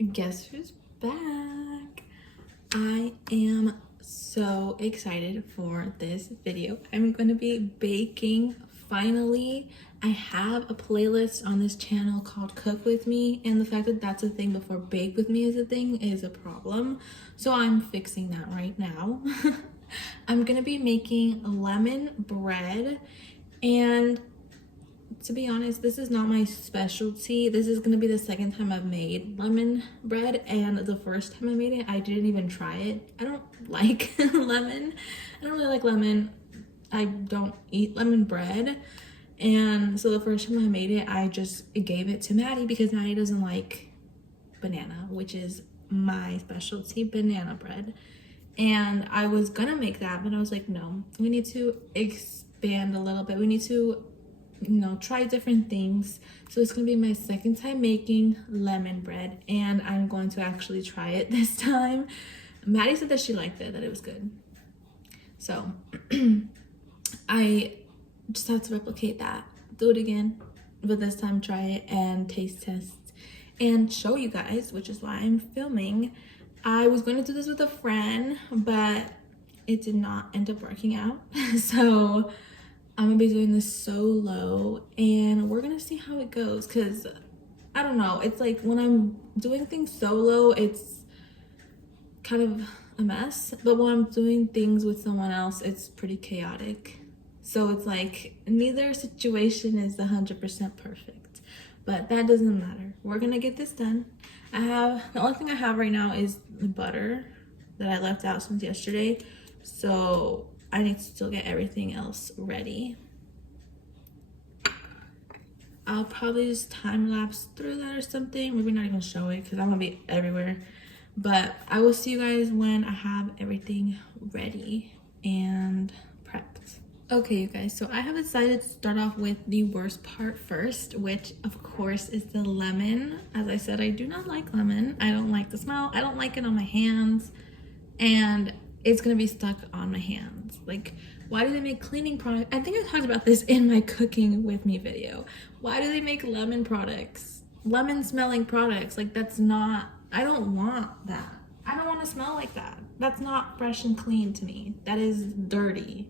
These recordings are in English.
Guess who's back? I am so excited for this video. I'm going to be baking finally. I have a playlist on this channel called Cook With Me, and the fact that that's a thing before Bake With Me is a thing is a problem. So I'm fixing that right now. I'm going to be making lemon bread, and to be honest, this is not my specialty. This is gonna be the second time I've made lemon bread, and the first time I made it, I didn't even try it. I don't like lemon. I don't really like lemon. I don't eat lemon bread. And so the first time I made it, I just gave it to Maddie because Maddie doesn't like banana, which is my specialty, banana bread. And I was gonna make that, but I was like, no, we need to expand a little bit. We need to try different things. So it's gonna be my second time making lemon bread, and I'm going to actually try it this time. Maddie said that she liked it, that it was good. So I just have to replicate that, do it again, but this time try it and taste test and show you guys, which is why I'm filming. I was going to do this with a friend, but it did not end up working out. So I'm gonna be doing this solo, and we're gonna see how it goes, because I don't know, it's like when I'm doing things solo, it's kind of a mess, but when I'm doing things with someone else, it's pretty chaotic. So it's like neither situation is 100% perfect, but that doesn't matter. We're gonna get this done. The only thing I have right now is the butter that I left out since yesterday, so I need to still get everything else ready. I'll probably just time lapse through that or something. Maybe not even show it because I'm gonna be everywhere. But I will see you guys when I have everything ready and prepped. Okay, you guys, so I have decided to start off with the worst part first, which of course is the lemon. As I said, I do not like lemon. I don't like the smell. I don't like it on my hands. And it's gonna be stuck on my hands. Like, why do they make cleaning products? I think I talked about this in my cooking with me video. Why do they make lemon products? Lemon smelling products? Like, that's not, I don't want that. I don't want to smell like that. That's not fresh and clean to me. That is dirty.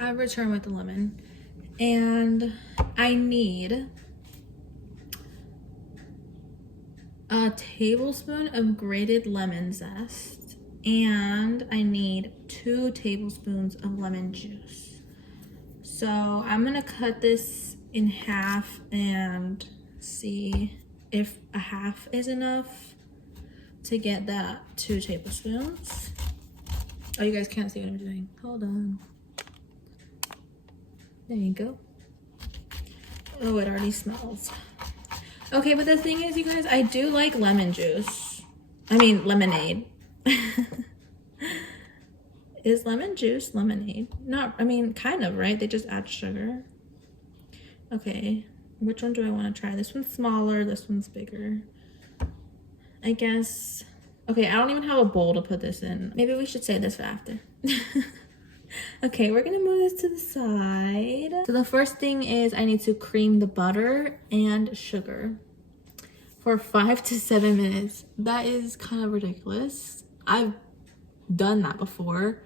I return with the lemon, and I need a tablespoon of grated lemon zest, and I need 2 tablespoons of lemon juice. So I'm gonna cut this in half and see if a half is enough to get that 2 tablespoons. Oh, you guys can't see what I'm doing. Hold on. There you go. Oh, it already smells. Okay, but the thing is, you guys, I do like lemon juice. I mean, lemonade. Is lemon juice lemonade? Not, I mean, kind of, right? They just add sugar. Okay, which one do I want to try? This one's smaller, this one's bigger. I guess, okay, I don't even have a bowl to put this in. Maybe we should save this for after. Okay, we're gonna move this to the side. So the first thing is I need to cream the butter and sugar for 5 to 7 minutes. That is kind of ridiculous. I've done that before,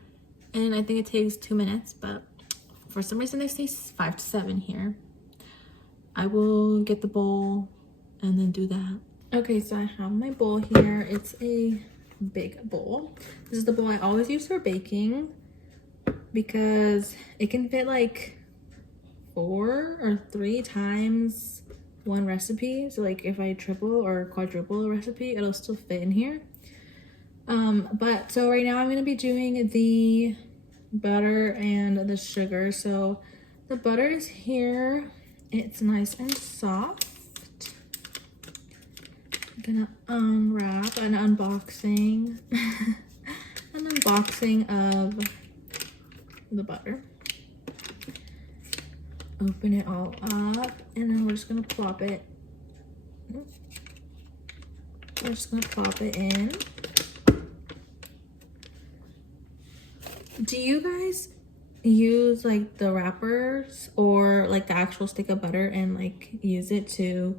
and I think it takes 2 minutes, but for some reason they say 5 to 7 here. I will get the bowl and then do that. Okay, so I have my bowl here. It's a big bowl. This is the bowl I always use for baking, because it can fit like 4 or 3 times one recipe. So like if I triple or quadruple a recipe, it'll still fit in here. But so right now I'm going to be doing the butter and the sugar. So the butter is here. It's nice and soft. I'm gonna unwrap an unboxing of the butter. Open it all up, and then we're just gonna plop it. We're just gonna plop it in. Do you guys use like the wrappers or like the actual stick of butter and like use it to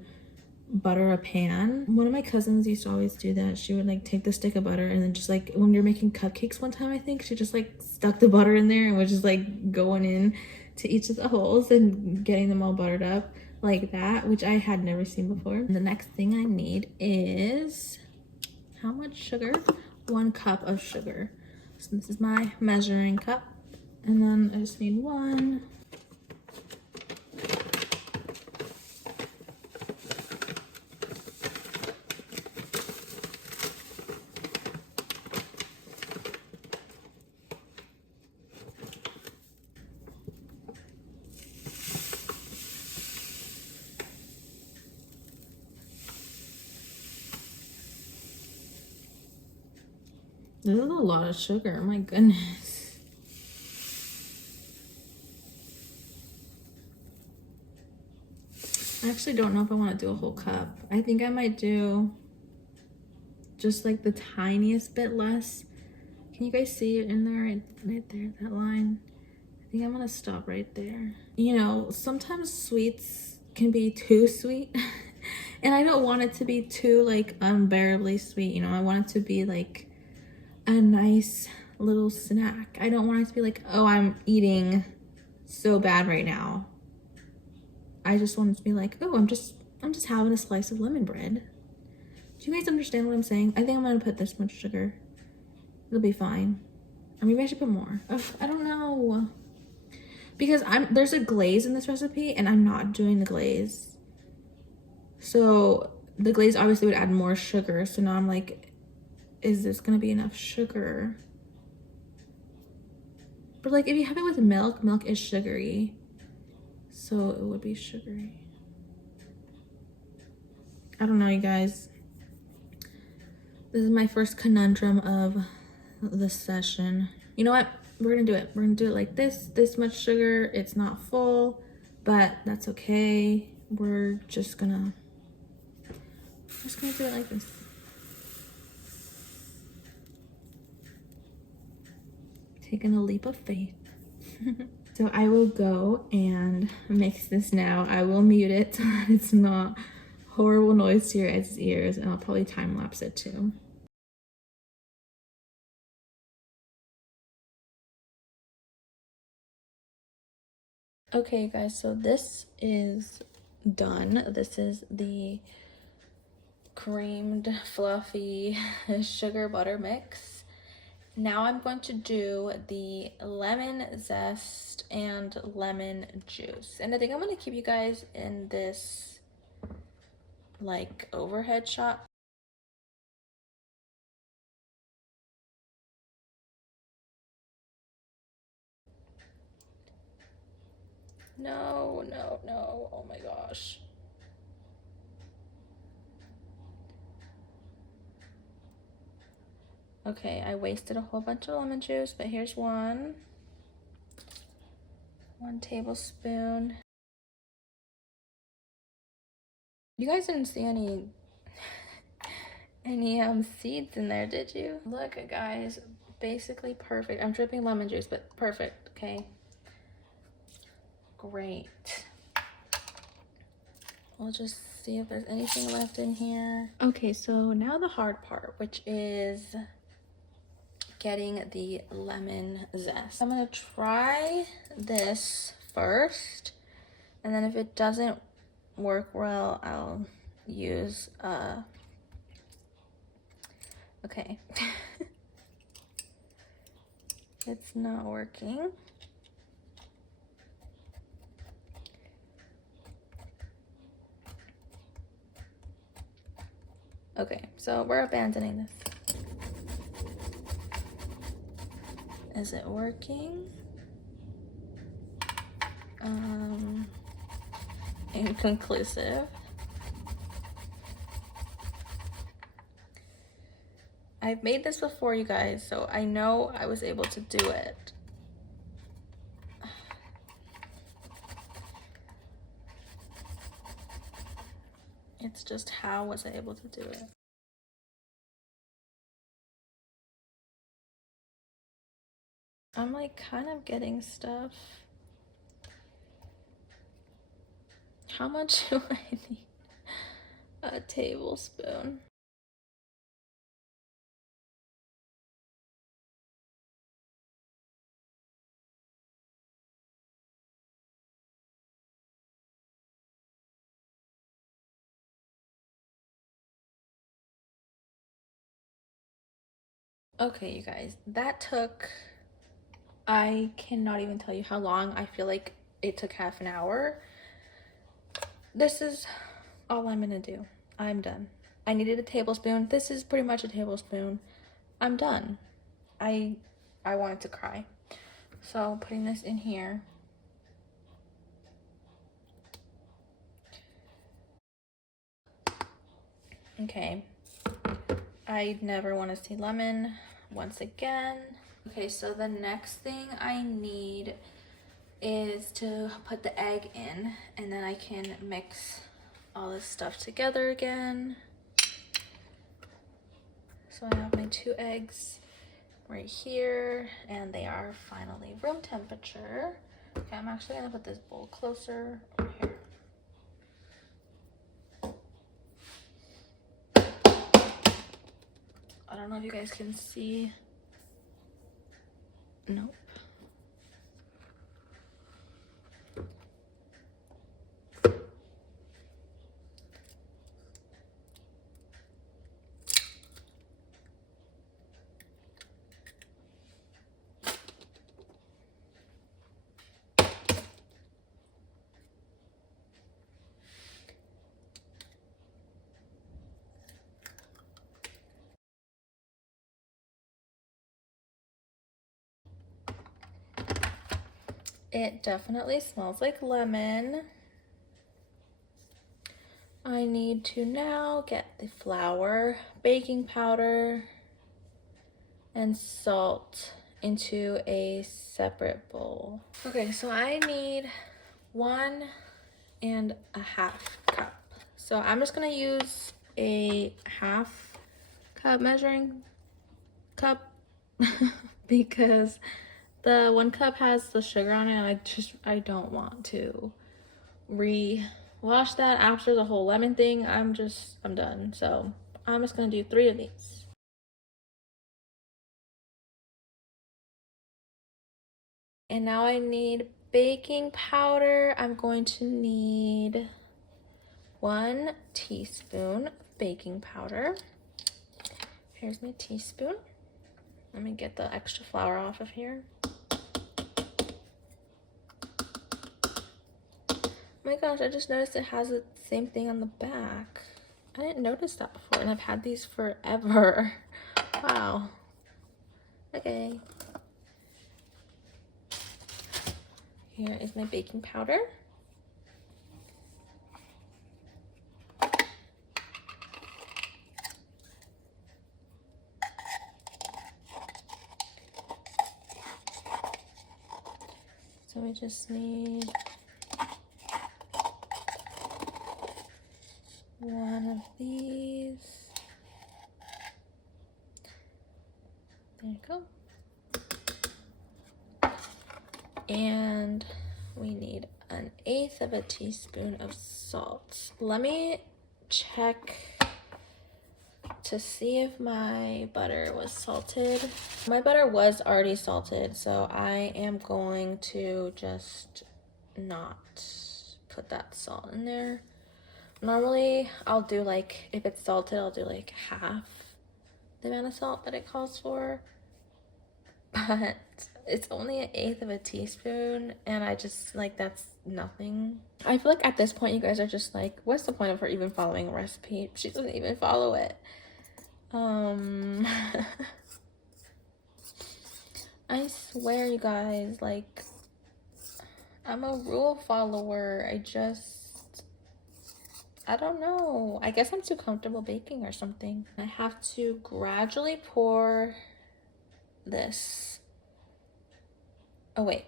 butter a pan. One of my cousins used to always do that. She would like take the stick of butter and then just like when we were making cupcakes one time, I think she just like stuck the butter in there and was just like going in to each of the holes and getting them all buttered up like that, which I had never seen before. And the next thing I need is how much sugar? 1 cup of sugar. So this is my measuring cup. And then I just need 1. This is a lot of sugar, my goodness. I actually don't know if I want to do a whole cup. I think I might do just like the tiniest bit less. Can you guys see it in there? Right there, that line. I think I'm gonna stop right there. You know, sometimes sweets can be too sweet. And I don't want it to be too like unbearably sweet. You know, I want it to be like a nice little snack. I don't want it to be like, oh, I'm eating so bad right now. I just want it to be like, oh, I'm just having a slice of lemon bread. Do you guys understand what I'm saying? I think I'm gonna put this much sugar. It'll be fine. Or maybe I should put more. Ugh, I don't know. Because there's a glaze in this recipe and I'm not doing the glaze. So the glaze obviously would add more sugar. So now I'm like, is this gonna be enough sugar? But like if you have it with milk, milk is sugary. So it would be sugary. I don't know, you guys. This is my first conundrum of the session. You know what? We're gonna do it. We're gonna do it like this much sugar. It's not full, but that's okay. We're just gonna do it like this. Taking a leap of faith. So I will go and mix this now. I will mute it so that it's not horrible noise to your ears, and I'll probably time lapse it too. Okay guys, so this is done. This is the creamed fluffy sugar butter mix. Now I'm going to do the lemon zest and lemon juice. And I think I'm going to keep you guys in this like overhead shot. No, no, no. Oh my gosh. Okay, I wasted a whole bunch of lemon juice, but here's 1 tablespoon. You guys didn't see any seeds in there, did you? Look, guys, basically perfect. I'm dripping lemon juice, but perfect, okay? Great. We'll just see if there's anything left in here. Okay, so now the hard part, which is getting the lemon zest. I'm gonna try this first, and then if it doesn't work well, I'll use okay. It's not working. Okay, so we're abandoning this. Is it working? Inconclusive. I've made this before, you guys, so I know I was able to do it. It's just how was I able to do it? I'm like kind of getting stuff. How much do I need? a tablespoon. Okay, you guys, that took, I cannot even tell you how long. I feel like it took half an hour. This is all I'm gonna do. I'm done. I needed a tablespoon. This is pretty much a tablespoon. I'm done. I wanted to cry. So putting this in here. Okay. I never want to see lemon once again. Okay, so the next thing I need is to put the egg in, and then I can mix all this stuff together again. So I have my 2 eggs right here, and they are finally room temperature. Okay, I'm actually gonna put this bowl closer over here. I don't know if you guys can see. Nope. It definitely smells like lemon. I need to now get the flour, baking powder, and salt into a separate bowl. Okay, so I need 1.5 cup. So I'm just gonna use a half cup measuring cup because the 1 cup has the sugar on it, and I don't want to wash that after the whole lemon thing. I'm done. So I'm just gonna do 3 of these. And now I need baking powder. I'm going to need 1 teaspoon baking powder. Here's my teaspoon. Let me get the extra flour off of here. Oh my gosh, I just noticed it has the same thing on the back. I didn't notice that before, and I've had these forever. Wow. Okay. Here is my baking powder. So we just need 1 of these. There you go. And we need 1/8 of a teaspoon of salt. Let me check to see if my butter was salted. My butter was already salted, so I am going to just not put that salt in there. Normally I'll do, like, if it's salted, I'll do like half the amount of salt that it calls for, but it's only 1/8 of a teaspoon, and I just, like, that's nothing. I feel like at this point you guys are just like, what's the point of her even following a recipe? She doesn't even follow it. I swear, you guys, like, I'm a rule follower. I don't know. I guess I'm too comfortable baking or something. I have to gradually pour this. Oh, wait.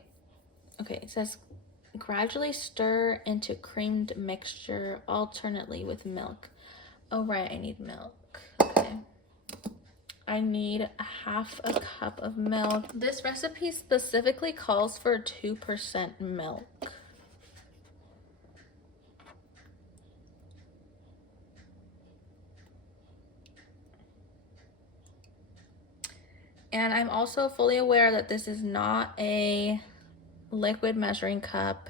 Okay, it says gradually stir into creamed mixture alternately with milk. Oh, right, I need milk. Okay. I need 1/2 cup of milk. This recipe specifically calls for 2% milk. And I'm also fully aware that this is not a liquid measuring cup.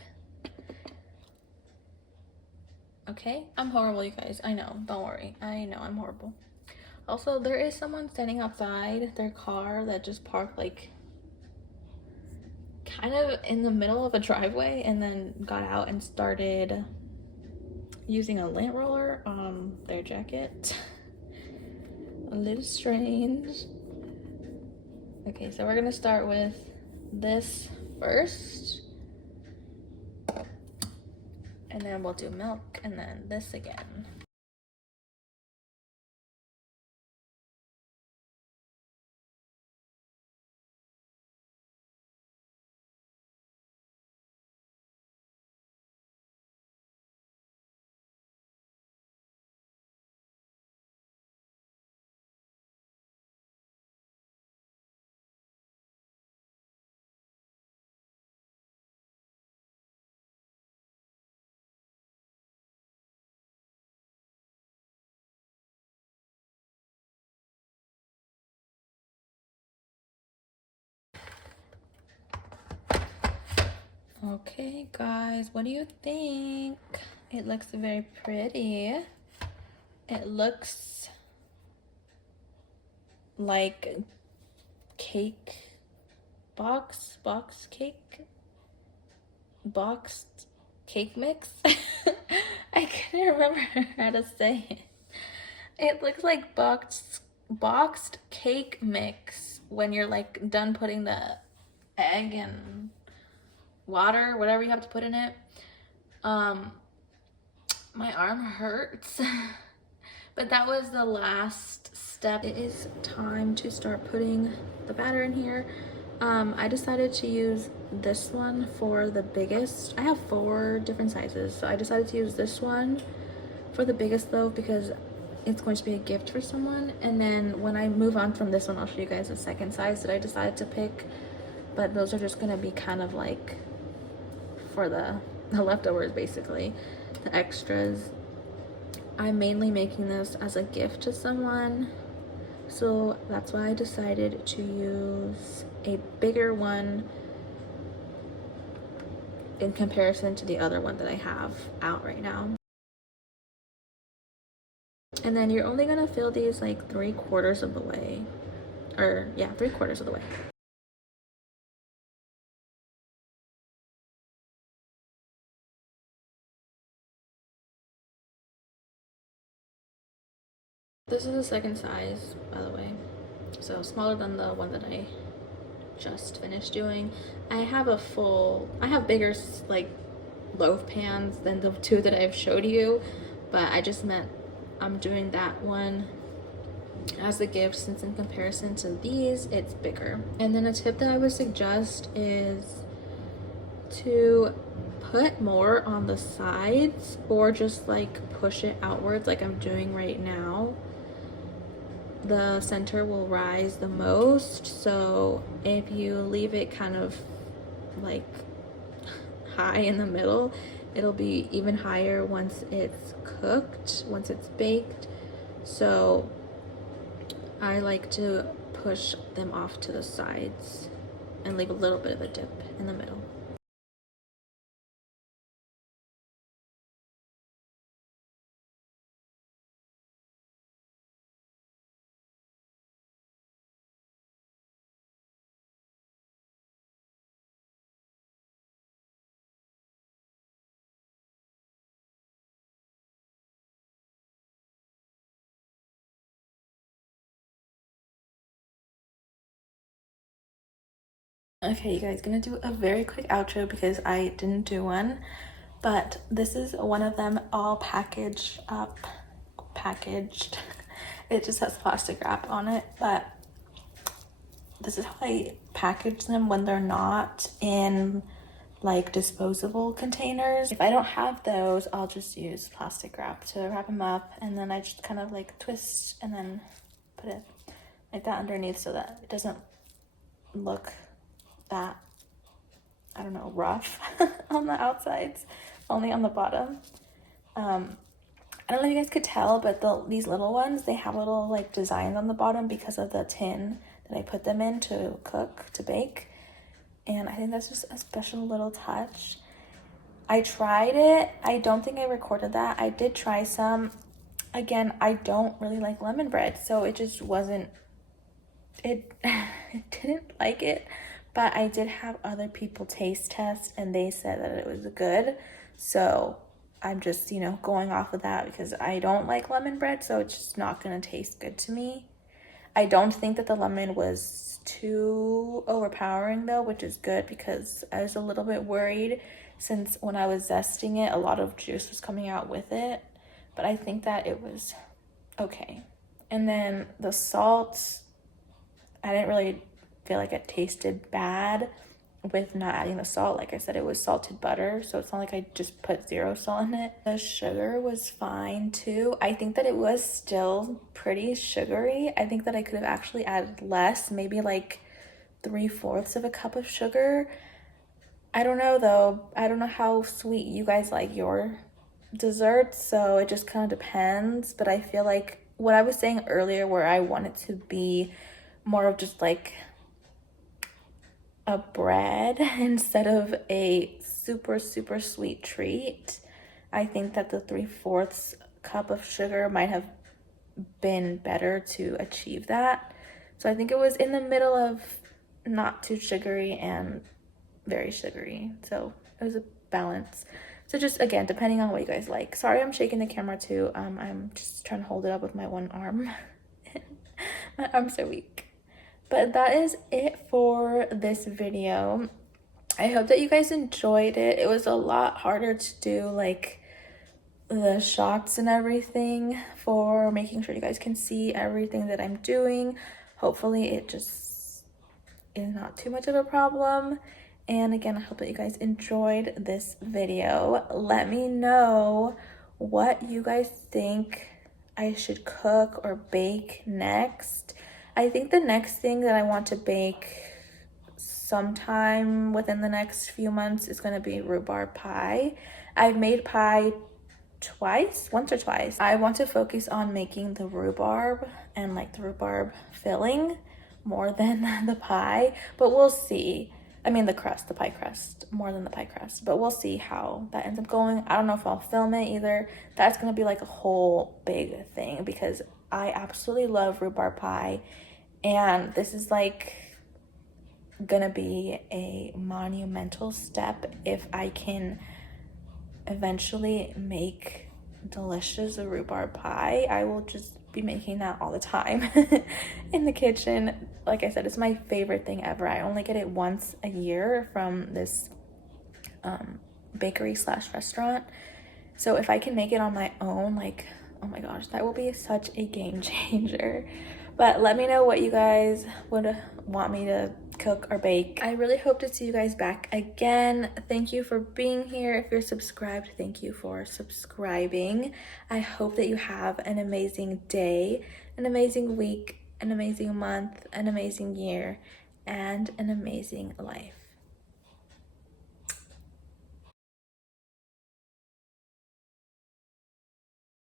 Okay, I'm horrible, you guys. I know, don't worry. I know I'm horrible. Also, there is someone standing outside their car that just parked like kind of in the middle of a driveway and then got out and started using a lint roller on their jacket. A little strange. Okay, so we're gonna start with this first, and then we'll do milk, and then this again. Okay, guys, what do you think? It looks very pretty. It looks like cake, boxed cake mix. I couldn't remember how to say it. It looks like boxed cake mix when you're like done putting the egg and water, whatever you have to put in it. My arm hurts. But that was the last step. It is time to start putting the batter in here. I decided to use this one for the biggest. I have 4 different sizes, so I decided to use this one for the biggest loaf because it's going to be a gift for someone. And then when I move on from this one, I'll show you guys the second size that I decided to pick. But those are just gonna be kind of like for the leftovers, basically, the extras. I'm mainly making this as a gift to someone, so that's why I decided to use a bigger one in comparison to the other one that I have out right now. And then you're only gonna fill these like 3/4 of the way, or yeah, 3/4 of the way. This is the second size, by the way, so smaller than the one that I just finished doing. I have bigger like loaf pans than the 2 that I've showed you, but I just meant I'm doing that one as a gift since in comparison to these it's bigger. And then a tip that I would suggest is to put more on the sides or just like push it outwards like I'm doing right now. The center will rise the most, so if you leave it kind of like high in the middle, it'll be even higher once it's cooked, once it's baked. So I like to push them off to the sides and leave a little bit of a dip in the middle. Okay, you guys, gonna do a very quick outro because I didn't do one, but this is one of them all packaged. It just has plastic wrap on it, but this is how I package them when they're not in like disposable containers. If I don't have those, I'll just use plastic wrap to wrap them up, and then I just kind of like twist and then put it like that underneath so that it doesn't look that, I don't know, rough on the outsides, only on the bottom. I don't know if you guys could tell, but these little ones, they have little like designs on the bottom because of the tin that I put them in to cook, to bake. And I think that's just a special little touch. I tried it. I don't think I recorded that. I did try some. Again, I don't really like lemon bread, so it just wasn't, it didn't like it. But I did have other people taste test and they said that it was good. So I'm just, going off of that because I don't like lemon bread, so it's just not gonna taste good to me. I don't think that the lemon was too overpowering though, which is good because I was a little bit worried since when I was zesting it, a lot of juice was coming out with it. But I think that it was okay. And then the salt, I didn't really feel like it tasted bad with not adding the salt. Like I said, it was salted butter, so it's not like I just put 0 salt in it. The sugar was fine too. I think that it was still pretty sugary. I think that I could have actually added less, maybe like 3/4 of a cup of sugar. I don't know though. I don't know how sweet you guys like your desserts, so it just kind of depends. But I feel like what I was saying earlier, where I want it to be more of just like a bread instead of a super sweet treat, I think that the 3/4 cup of sugar might have been better to achieve that. So I think it was in the middle of not too sugary and very sugary, so it was a balance. So just, again, depending on what you guys like. Sorry I'm shaking the camera too. I'm just trying to hold it up with my one arm. My arms are weak. But that is it for this video. I hope that you guys enjoyed it. It was a lot harder to do like the shots and everything for making sure you guys can see everything that I'm doing. Hopefully it just is not too much of a problem. And again, I hope that you guys enjoyed this video. Let me know what you guys think I should cook or bake next. I think the next thing that I want to bake sometime within the next few months is going to be rhubarb pie. I've made pie once or twice. I want to focus on making the rhubarb and like the rhubarb filling more than the pie, but we'll see. I mean the crust, the pie crust, more than the pie crust, but we'll see how that ends up going. I don't know if I'll film it either. That's gonna be like a whole big thing because I absolutely love rhubarb pie, and this is like gonna be a monumental step if I can eventually make delicious rhubarb pie. I will just be making that all the time in the kitchen. Like I said, it's my favorite thing ever. I only get it once a year from this bakery / restaurant. So if I can make it on my own, like, oh my gosh, that will be such a game changer. But let me know what you guys would want me to cook or bake. I really hope to see you guys back again. Thank you for being here. If you're subscribed, thank you for subscribing. I hope that you have an amazing day, an amazing week, an amazing month, an amazing year, and an amazing life.